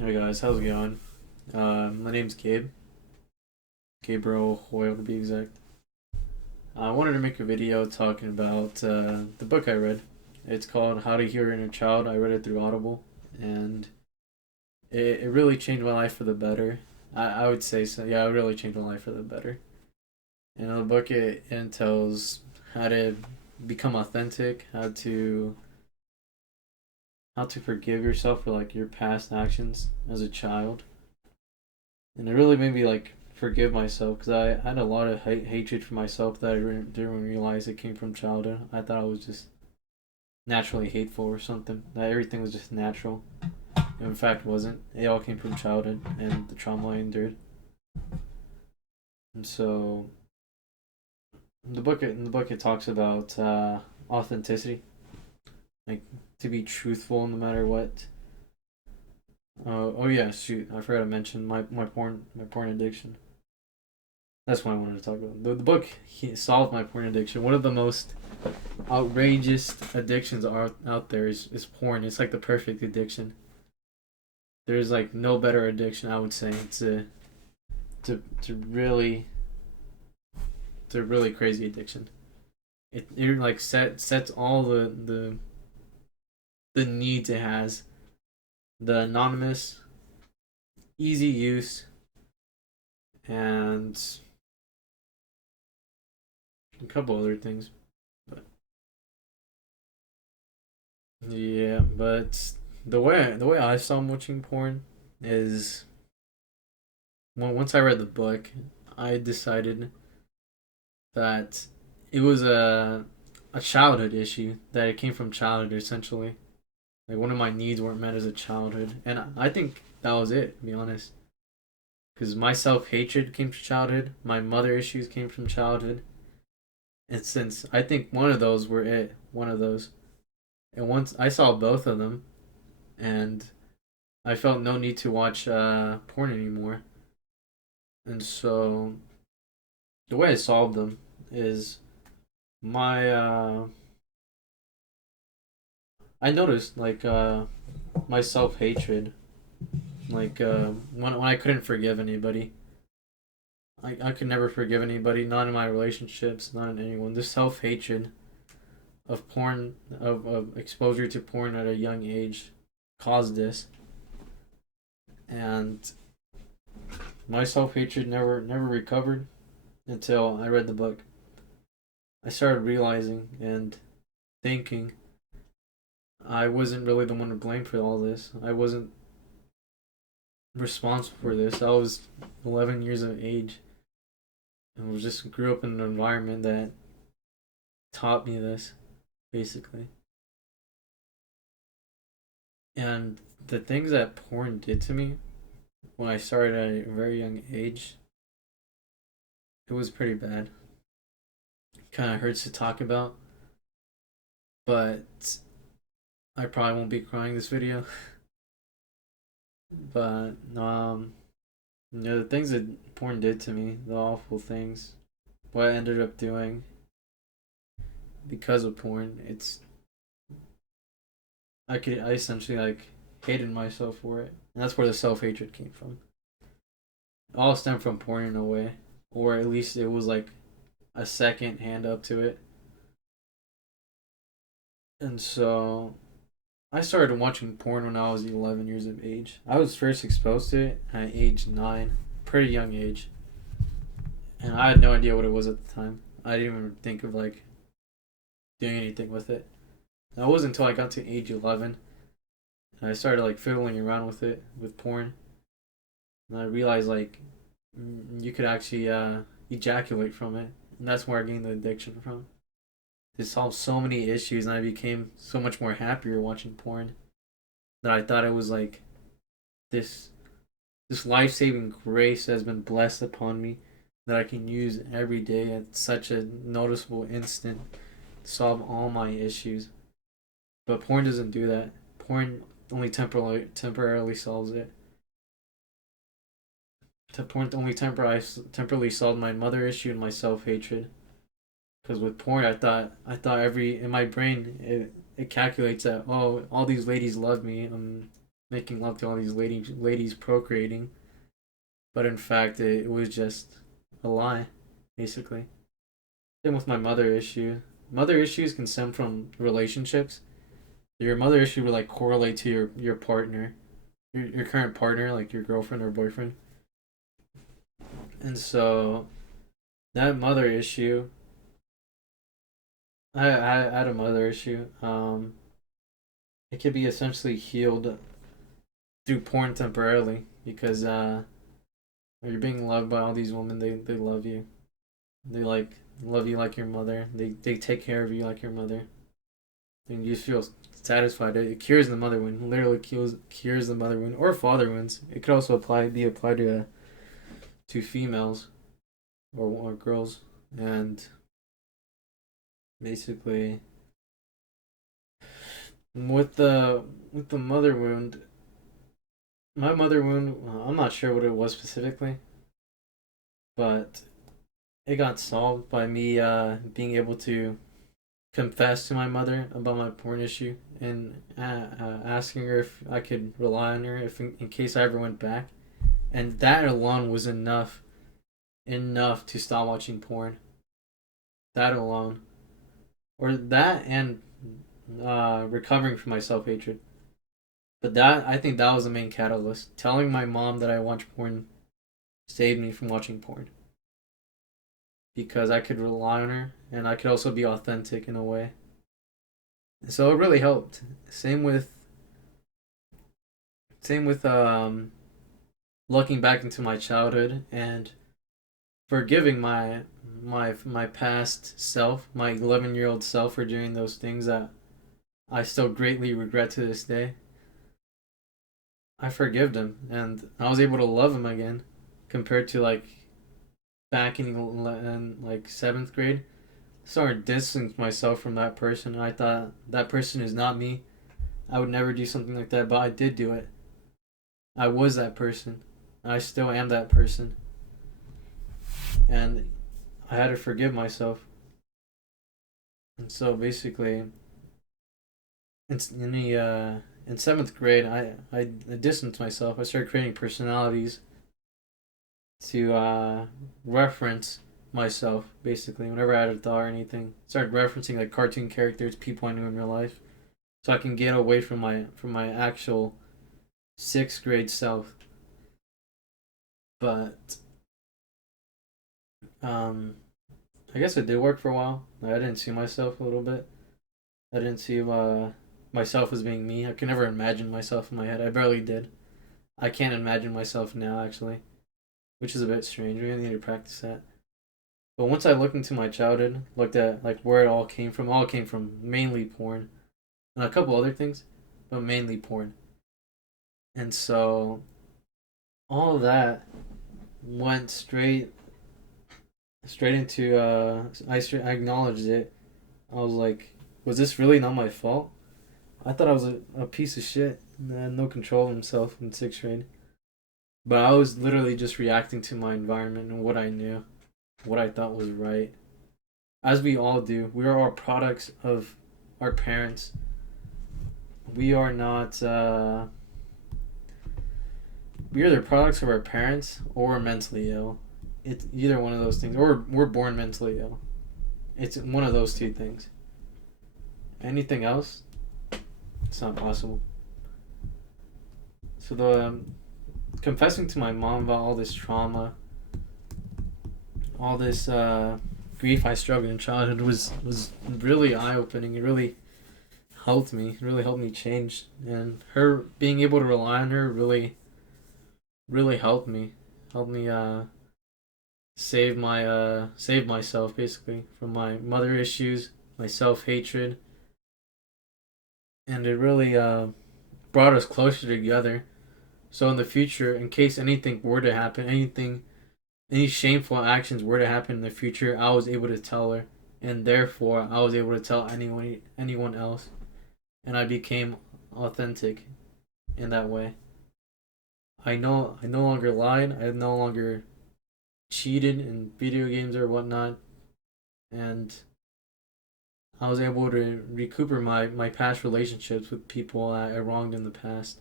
Hey guys, how's it going? My name's Gabriel Hoyle to be exact. I wanted to make a video talking about the book I read. It's called How to Heal Your Inner Child. I read it through Audible, and it really changed my life for the better. I would say so. Yeah, it really changed my life for the better. And in the book, it entails how to become authentic, how to forgive yourself for like your past actions as a child, and it really made me like forgive myself because I had a lot of hatred for myself that I didn't realize it came from childhood. I thought I was just naturally hateful or something. That everything was just natural. In fact, it wasn't. It all came from childhood and the trauma I endured. And so, in the book it talks about authenticity, like to be truthful no matter what. Oh yeah, shoot! I forgot to mention my porn addiction. That's what I wanted to talk about. The book solved my porn addiction. One of the most outrageous addictions out there is porn. It's like the perfect addiction. There's like no better addiction, I would say. It's a really crazy addiction. It like sets all the needs it has. The anonymous, easy use, and a couple other things. But yeah, but the way I saw watching porn is once I read the book, I decided that it was a childhood issue, that it came from childhood essentially. Like one of my needs weren't met as a childhood, and I think that was it. To be honest, because my self hatred came from childhood, my mother issues came from childhood, and since I think one of those were it, one of those, and once I saw both of them, and I felt no need to watch porn anymore, and so the way I solved them is my I noticed like my self hatred, like when I couldn't forgive anybody. I could never forgive anybody, not in my relationships, not in anyone. This self hatred of porn, of exposure to porn at a young age, caused this, and my self hatred never recovered until I read the book. I started realizing and thinking I wasn't really the one to blame for all this. I wasn't responsible for this. I was 11 years of age and was just grew up in an environment that taught me this, basically. And the things that porn did to me when I started at a very young age, it was pretty bad. It kind of hurts to talk about, but I probably won't be crying this video. But the things that porn did to me, the awful things, what I ended up doing because of porn, I essentially like hated myself for it, and that's where the self hatred came from. It all stemmed from porn in a way, or at least it was like a second hand up to it. And so I started watching porn when I was 11 years of age. I was first exposed to it at age 9, pretty young age, and I had no idea what it was at the time. I didn't even think of like doing anything with it. And it wasn't until I got to age 11 and I started like fiddling around with it with porn, and I realized like you could actually ejaculate from it, and that's where I gained the addiction from. It solved so many issues, and I became so much more happier watching porn that I thought it was like this this life saving grace has been blessed upon me that I can use every day at such a noticeable instant to solve all my issues. But porn doesn't do that. Porn only temporarily solves it. Porn only temporarily solved my mother issue and my self hatred. Because with porn, I thought every in my brain it calculates that, oh, all these ladies love me. making love to all these ladies procreating, but in fact it was just a lie, basically. Same with my mother issue. Mother issues can stem from relationships. Your mother issue would like correlate to your partner, your current partner, like your girlfriend or boyfriend. And so that mother issue, I had a mother issue. It could be essentially healed through porn temporarily because you're being loved by all these women. They love you. They like love you like your mother. They take care of you like your mother. And you feel satisfied. It cures the mother wound. Literally cures the mother wound or father wounds. It could also be applied to females or girls. And basically, with the mother wound, my mother wound. I'm not sure what it was specifically, but it got solved by me being able to confess to my mother about my porn issue and asking her if I could rely on her if in case I ever went back, and that alone was enough to stop watching porn. That alone, or that and recovering from my self hatred. But that I think that was the main catalyst. Telling my mom that I watch porn saved me from watching porn because I could rely on her and I could also be authentic in a way. So it really helped. Same with looking back into my childhood and forgiving my past self, my 11-year-old self for doing those things that I still greatly regret to this day. I forgive him and I was able to love him again compared to like back in like 7th grade. Started distancing myself from that person. I thought that person is not me. I would never do something like that, but I did do it. I was that person. I still am that person. And I had to forgive myself. And so basically, it's in 7th grade, I distanced myself. I started creating personalities to reference myself, basically. Whenever I had a thought or anything, started referencing like cartoon characters, people I knew in real life, so I can get away from my actual 6th grade self. But um, I guess it did work for a while. Like, I didn't see myself a little bit. I didn't see myself as being me. I could never imagine myself in my head. I barely did. I can't imagine myself now, actually, which is a bit strange. We need to practice that. But once I looked into my childhood, looked at like where it all came from mainly porn and a couple other things, but mainly porn. And so all of that went straight into I acknowledged it. I was like, was this really not my fault? I thought I was a piece of shit that had no control of himself in 6th grade. But I was literally just reacting to my environment and what I knew, what I thought was right. As we all do, we are all products of our parents. We are not. We are the products of our parents, or we're mentally ill. It's either one of those things, or we're born mentally ill. It's one of those two things. Anything else, it's not possible. So the confessing to my mom about all this trauma, all this grief I struggled in childhood was really eye opening. It really helped me. It really helped me change, and her being able to rely on her really helped me save myself basically from my mother issues, my self hatred, and it really brought us closer together. So in the future, in case anything were to happen, any shameful actions were to happen in the future, I was able to tell her, and therefore I was able to tell anyone else, and I became authentic in that way. I no longer lied. I no longer cheated in video games or whatnot, and I was able to recuperate my past relationships with people I wronged in the past.